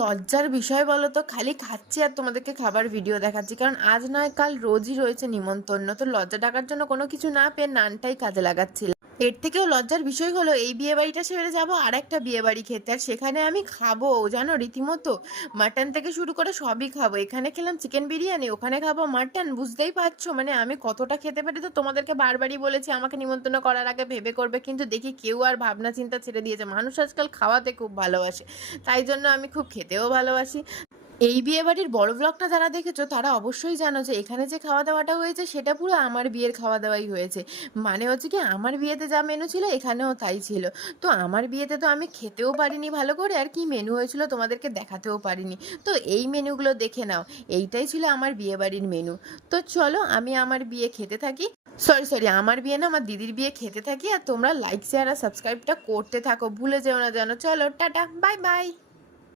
লজ্জার বিষয় বলো তো, খালি খাচ্ছি আর তোমাদেরকে খাবার ভিডিও দেখাচ্ছি, কারণ আজ নয় কাল রোজই রয়েছে নিমন্ত্রণ। তো লজ্জা ডাকার জন্য কোনো কিছু না পেয়ে নানটাই কাজে লাগাচ্ছিলাম। এর থেকেও লজ্জার বিষয় হলো এই বিয়ে বাড়িটা ছেড়ে যাবো আর একটা বিয়ে বাড়ি খেতে, আর সেখানে আমি খাবো জানো রীতিমতো মাটন থেকে শুরু করে সবই খাবো। এখানে খেলাম চিকেন বিরিয়ানি, ওখানে খাবো মাটন, বুঝতেই পারছো মানে আমি কতটা খেতে পারি। তো তোমাদেরকে বারবারই বলেছি আমাকে নিমন্ত্রণ করার আগে ভেবে করবে, কিন্তু দেখি কেউ আর ভাবনা চিন্তা ছেড়ে দিয়েছে। মানুষ আজকাল খাওয়াতে খুব ভালোবাসে, তাই জন্য আমি খুব খেতেও ভালোবাসি। এই বিয়েবাড়ির বড় ব্লগটা যারা দেখেছো তারা অবশ্যই জানো যে এখানে যে খাওয়া দাওয়াটা হয়েছে সেটা পুরো আমার বিয়ের খাওয়া দাওয়াই হয়েছে। মানে হচ্ছে কি, আমার বিয়েতে যা মেনু ছিল এখানেও তাই ছিল। তো আমার বিয়েতে তো আমি খেতেও পারিনি ভালো করে, আর কি মেনু হয়েছিল তোমাদেরকে দেখাতেও পারিনি। তো এই মেনুগুলো দেখে নাও, এইটাই ছিল আমার বিয়েবাড়ির মেনু। তো চলো আমি আমার বিয়ে খেতে থাকি। সরি সরি, আমার বিয়ে না, আমার দিদির বিয়ে খেতে থাকি, আর তোমরা লাইক শেয়ার আর সাবস্ক্রাইবটা করতে থাকো, ভুলে যেও না যেন। চলো টাটা, বাই বাই।